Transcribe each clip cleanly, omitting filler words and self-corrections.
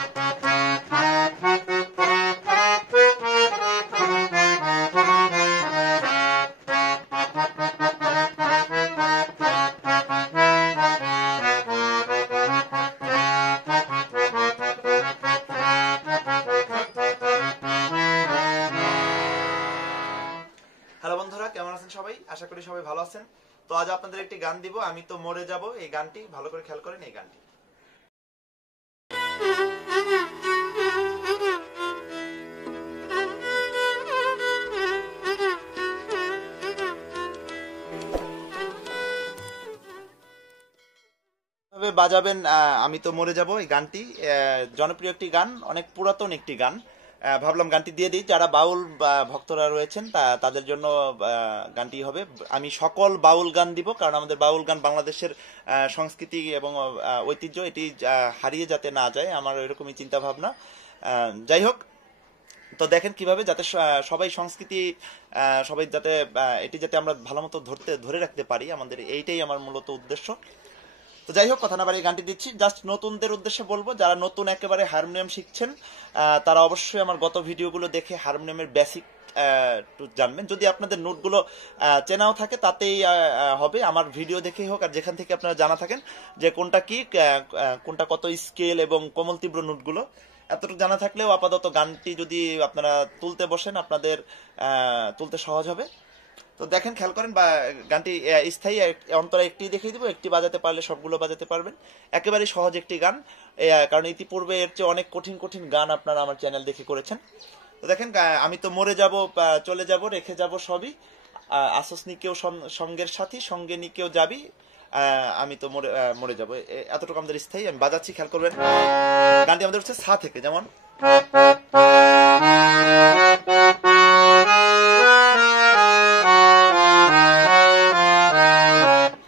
Hello বন্ধুরা, কেমন আছেন সবাই? আশা করি সবাই ভালো আছেন। তো আজ আপনাদের একটি গান দিব, আমি তো মরে যাব। এই গানটি ভালো করে খেয়াল করেন। এই গানটি বাজাবেন। আমি তো মরে যাব এই গানটি জনপ্রিয় একটি গান, অনেক পুরাতন একটি গান। ভাবলাম গানটি দিয়ে দিই। যারা বাউল ভক্তরা রয়েছেন তাদের জন্য গানটি হবে। আমি সকল বাউল গান দিব, কারণ আমাদের বাউল গান বাংলাদেশের সংস্কৃতি এবং ঐতিহ্য, এটি হারিয়ে যাতে না যায়, আমার এরকমই চিন্তা ভাবনা। যাই হোক, তো দেখেন কিভাবে যাতে সবাই সংস্কৃতি সবাই যাতে এটি যাতে আমরা ভালো মতো ধরে রাখতে পারি, আমাদের এইটাই আমার মূলত উদ্দেশ্য। তো যাই হোক, কথা না বাড়িয়ে গানটি দিচ্ছি। জাস্ট নতুনদের উদ্দেশ্যে বলবো, যারা নতুন একেবারে হারমোনিয়াম শিখছেন তারা অবশ্যই আমার গত ভিডিওগুলো দেখে হারমোনিয়ামের বেসিক জানবেন। যদি আপনাদের নোটগুলো চেনাও থাকে তাতেই হবে, আমার ভিডিও দেখেই হোক আর যেখান থেকে আপনারা জানা থাকেন যে কোনটা কি, কোনটা কত স্কেল এবং কোমল তীব্র নোটগুলো এতটুকু জানা থাকলেও আপাতত গানটি যদি আপনারা তুলতে বসেন আপনাদের তুলতে সহজ হবে। তো দেখেন, খেয়াল করেন, বা গানটি স্থায়ী অন্তরা একটি দেখিয়ে দিব, একটি বাজাতে পারলে সবগুলো বাজাতে পারবেন। একেবারে সহজ একটি গান, কারণ ইতিপূর্বে এর চেয়ে অনেক কঠিন কঠিন গান আপনারা আমার চ্যানেল দেখে করেছেন। তো দেখেন, আমি তো মরে যাব, চলে যাব, রেখে যাব সবই, আসসনি কেউ সঙ্গের সাথী, সঙ্গে নি কেউ যাবি, আমি তো মরে যাব, এতটুকু আমাদের স্থায়ী। আমি বাজাচ্ছি, খেয়াল করবেন। গানটি আমাদের হচ্ছে সা থেকে, যেমন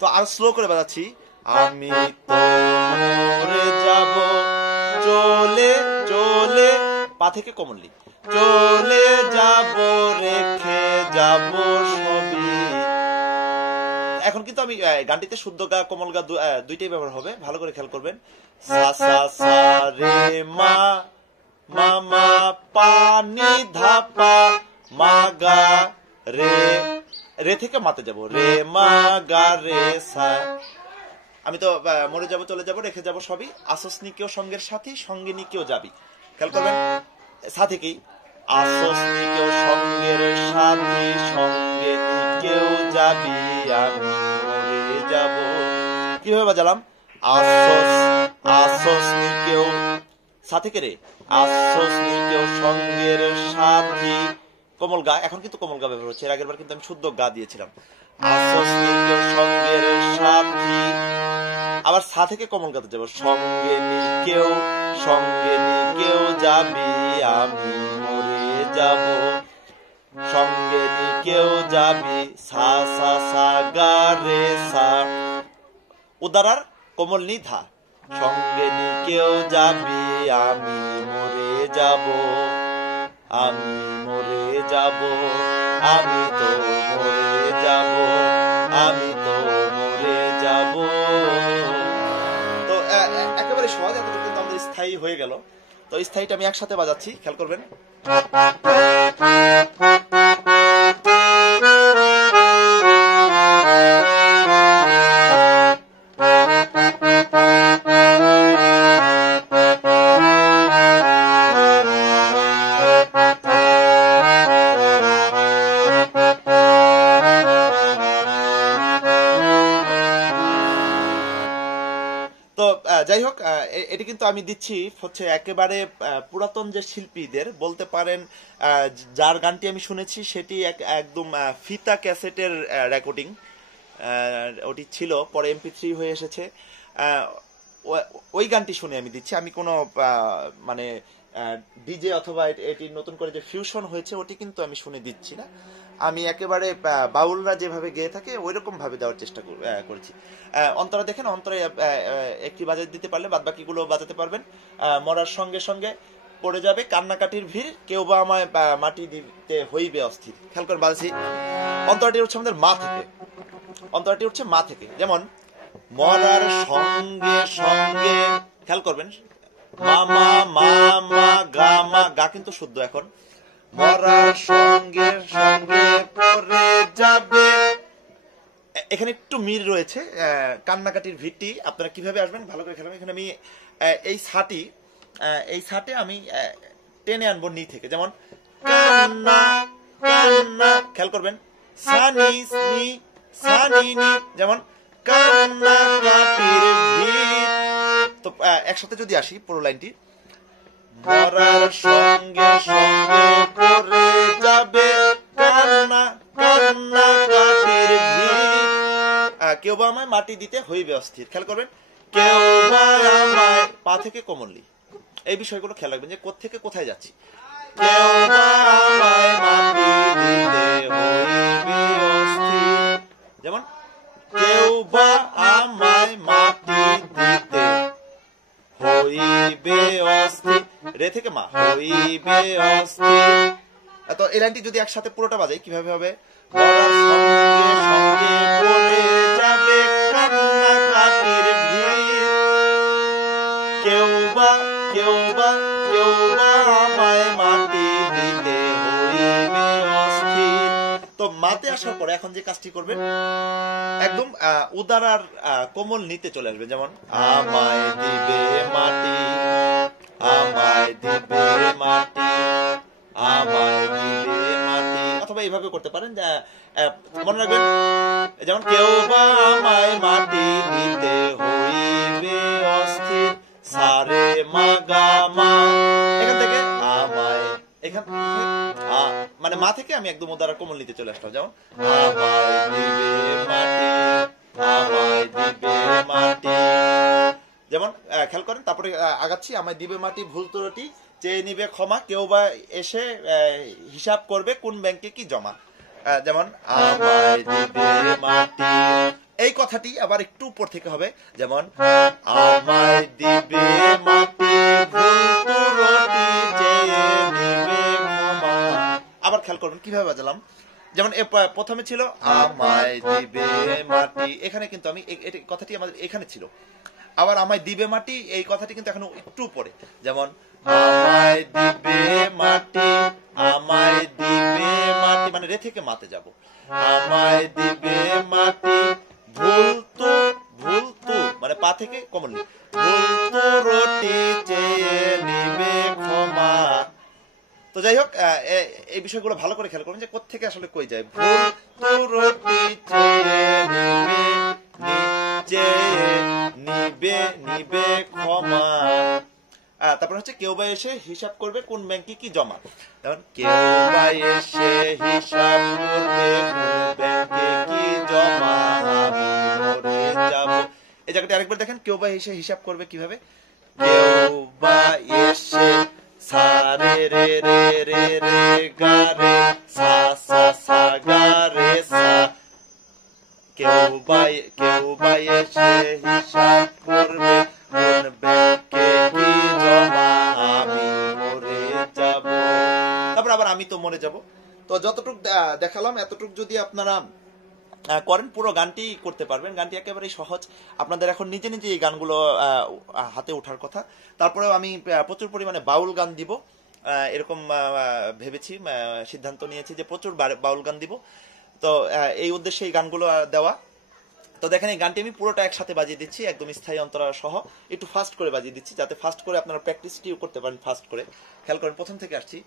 তো আর স্লো করে বাজাচ্ছি। আমি তো মরে যাব, চলে চলে, পা থেকে কমনলি, চলে যাব, রেখে যাব সবই। এখন কিন্তু আমি গানটিতে শুদ্ধ গা কোমল গা দুইটাই ব্যবহার হবে, ভালো করে খেয়াল করবেন। সা সা সা রে মা, মা মা পা নি ধা পা, মা গা রে, রে থেকে মাতে যাব, রে মা গা রে সা। আমি তো মরে যাব, চলে যাব, রেখে যাব সবই, আসসনি কেউ সঙ্গের সাথী, সঙ্গে নি কেউ যাবি। খেয়াল করবেন, সা থেকেই, আসসনি কেউ সঙ্গের সাথী, সঙ্গে নি কেউ যাবি, আমি মরে যাব। কিভাবে বাজালাম? আসসনি কেউ, সা থেকে রে, আসসনি কেউ সঙ্গের সাথী, কোমল গা। এখন কিন্তু কোমল গা ব্যবহার হচ্ছে, এর আগের বার কিন্তু আমি শুদ্ধ গা দিয়েছিলাম। আসসনি কেউ সঙ্গের সাথী, আবার সা থেকে কোমল গাতে যাব, সঙ্গে নি কেউ, সঙ্গে নি কেউ যাবি, আমি মরে যাব, সঙ্গে নি কেউ যাবি, সা সা সা গা রে সা, উদারার কোমল নি ধা, সঙ্গে নি কেউ যাবি, আমি মরে যাব, আমি মরে যাব, আমি তো মরে যাব, আমি তো মরে যাব। তো একেবারে সহজ, এতটুকু কিন্তু আমাদের স্থায়ী হয়ে গেল। তো স্থায়ীটা আমি একসাথে বাজাচ্ছি, খেয়াল করবেন। তো যাই হোক, এটি কিন্তু আমি দিচ্ছি হচ্ছে একেবারে পুরাতন যে শিল্পীদের বলতে পারেন, যার গানটি আমি শুনেছি সেটি একদম ফিতা ক্যাসেটের রেকর্ডিং, ওটি ছিল, পরে MP3 হয়ে এসেছে। ওই গানটি শুনে আমি দিচ্ছি, আমি কোনো মানে ডিজে অথবা এটি নতুন করে যে ফিউশন হয়েছে ওটি কিন্তু আমি শুনে দিচ্ছি না। আমি একেবারে বাউলরা যেভাবে গেয়ে থাকে ওই রকম ভাবে দেওয়ার চেষ্টা করেছি। অন্তরা দেখেন, অন্তরা একটি বাজাতে দিতে পারলে বাদ বাকিগুলো বাজাতে পারবেন। মরার সঙ্গে সঙ্গে পড়ে যাবে কান্নাকাটির ভিড়, কেউ বা আমায় মাটি দিতে হইবে অস্থির। খেয়াল করে বাজাচ্ছি। অন্তরাটি হচ্ছে আমাদের মা থেকে, অন্তরাটি হচ্ছে মা থেকে, যেমন মরার সঙ্গে সঙ্গে, খেয়াল করবেন, মামা মা গা কিন্তু শুদ্ধ এখন। মরার সঙ্গে সঙ্গে পড়ে যাবে, এখানে একটু মিল রয়েছে। কান্নাকাটির ভিত্তি আপনারা কিভাবে আসবেন ভালো করে খেলাম। এখানে আমি এই ছাটে আমি টেনে আনবো নি থেকে, যেমন কান্না কান্না, খেয়াল করবেন সানি নি সানি নি, যেমন কান্না কাটির ভিত। তো একসাথে যদি আসি পুরো লাইনটি, মরার সঙ্গে সঙ্গে পড়ে যাবে কান্না কান্না কাটির ভিত, কেউ বা আমায় মাটি দিতে হইবে অস্থির। খেয়াল করবেন কেউ বা আমায়, পা থেকে কোমললি, এই বিষয়গুলো খেয়াল রাখবেন যে কোত্থেকে কোথায় যাচ্ছি। কেউ বা আমায় মাটি দিতে হইবে অস্থির, যেমন কেউ বা আমায় মাটি দিতে হইবে অস্থির, রে থেকে মা, হইবে অস্থির। তো এই লাইনটি যদি একসাথে পুরোটা বাজাই কিভাবে হবে, মরার সঙ্গে সঙ্গে পড়ে যাবে কান্না কাটির ভিত, কেউ বা আমায় মাটি দিতে হইবে অস্থির। তো মাতে আসার পরে এখন যে কাজটি করবেন, একদম উদার আর কোমল নিতে চলে আসবে, যেমন আমায় দিবে মাটি, আমায় দিবে মাটি, আমায় দিবে মাটি, অথবা এইভাবে করতে পারেন। মনে রাখবেন যেমন কেউ বা আমায় মাটি দিতে হইবে অস্থির, সারে মা গা মা, এখান থেকে আমায়, এখান মানে মা থেকে আমি একদম উদার কোমল নিতে চলে আসলাম, যেমন আমায় দিবে মাটি, আমায় দিবে মাটি, যেমন খেয়াল করেন। তারপরে আগাচ্ছি, আমায় দিবে মাটি ভুল ত্রুটি চেয়ে নিবে ক্ষমা, কেউ বা এসে হিসাব করবে কোন ব্যাংকে কি জমা, যেমন আমায় দিবে মাটি। এই কথাটি আবার একটু উপর থেকে হবে, যেমন আমায় দিবে মাটি ভুল ত্রুটি চেয়ে নিবে ক্ষমা। আবার খেয়াল করবেন কিভাবে বাজালাম, যেমন প্রথমে ছিল আমায় দিবে মাটি, এখানে কিন্তু আমি কথাটি আমাদের এখানে ছিল। আবার আমায় দিবে মাটি, এই কথাটি কিন্তু এখন একটু উপরে, যেমন আমায় দিবে মাটি, আমায় দিবে মাটি, মানে রে থেকে মাতে যাব, আমায় দিবে মাটি ভুল তু মানে পা থেকে কমল, ভুল ত্রুটি চেয়ে নিবে ক্ষমা। তো যাই হোক, এই বিষয়গুলো ভালো করে খেয়াল করবেন যে কোত্থেকে আসলে কই যায়। ভুল ত্রুটি চেয়ে নিবে নিবে ক্ষমা। তারপর হচ্ছে কেউ বা এসে হিসাব করবে কোন ব্যাংকে কি জমা, যেমন কেউ বা এসে হিসাব করবে কোন ব্যাংকে কি জমা, আমি মরে যাব। এই জায়গাটি আরেকবার দেখেন, কেউ বা এসে হিসাব করবে কিভাবে, কেউ বা এসে সারে রে রে রে রে গা রে সা সা সা গা রে সা, কেউ বা এসে হিসাব করবে কোন ব্যাংকে কি জমা, আমি মরে যাব। তারপর আবার আমি তো মরে যাব। তো যতটুকু দেখালাম এতটুকু যদি আপনারা করেন পুরো গানটি করতে পারবেন। গানটি একেবারেই সহজ, আপনাদের এখন নিজে নিজে এই গানগুলো হাতে ওঠার কথা। তারপরেও আমি প্রচুর পরিমাণে বাউল গান দিব এরকম ভেবেছি, সিদ্ধান্ত নিয়েছি যে প্রচুর বাউল গান দিব। তো এই উদ্দেশ্যে এই গানগুলো দেওয়া। তো দেখেন এই গানটি আমি পুরোটা একসাথে বাজিয়ে দিচ্ছি, একদম স্থায়ী অন্তরা সহ, একটু ফাস্ট করে বাজিয়ে দিচ্ছি যাতে ফাস্ট করে আপনারা প্র্যাকটিসটিও করতে পারেন ফাস্ট করে। খেয়াল করেন প্রথম থেকে আসছি।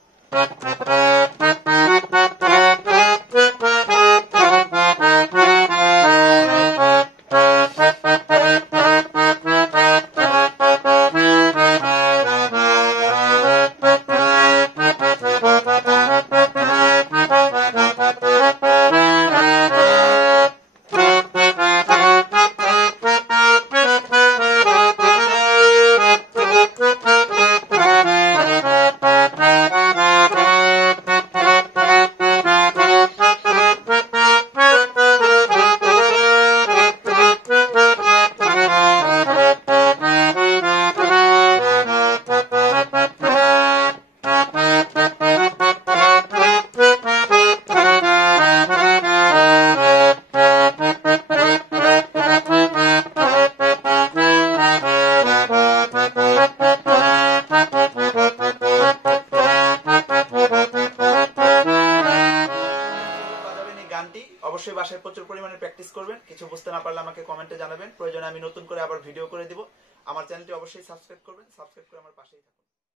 অবশ্যই বাসায় প্রচুর পরিমাণে প্র্যাকটিস করবেন। কিছু বুঝতে না পারলে আমাকে কমেন্টে জানাবেন, প্রয়োজনে আমি নতুন করে আবার ভিডিও করে দিব। আমার চ্যানেলটি অবশ্যই সাবস্ক্রাইব করবেন, সাবস্ক্রাইব করে আমার পাশেই থাকুন।